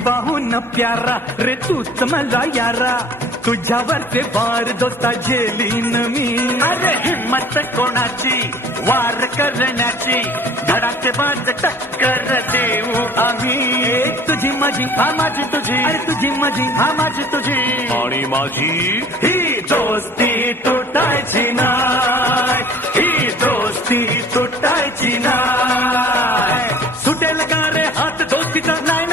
जीवाहून प्यारा रे तूच मला यारा, तुझ्यावरचे वार दोस्ता झेलीन मी. अरे हिम्मत कोणाची वार करण्याची, धडाचे बाज टक्कर देऊ आम्ही. तुझी माझी हा माझी तुझी, अरे तुझी माझी हा माझी तुझी, आणि माझी ही दोस्ती तुटायची नाय, ही दोस्ती तुटायची नाय. सुटेल का रे हात दोस्तीचा नाही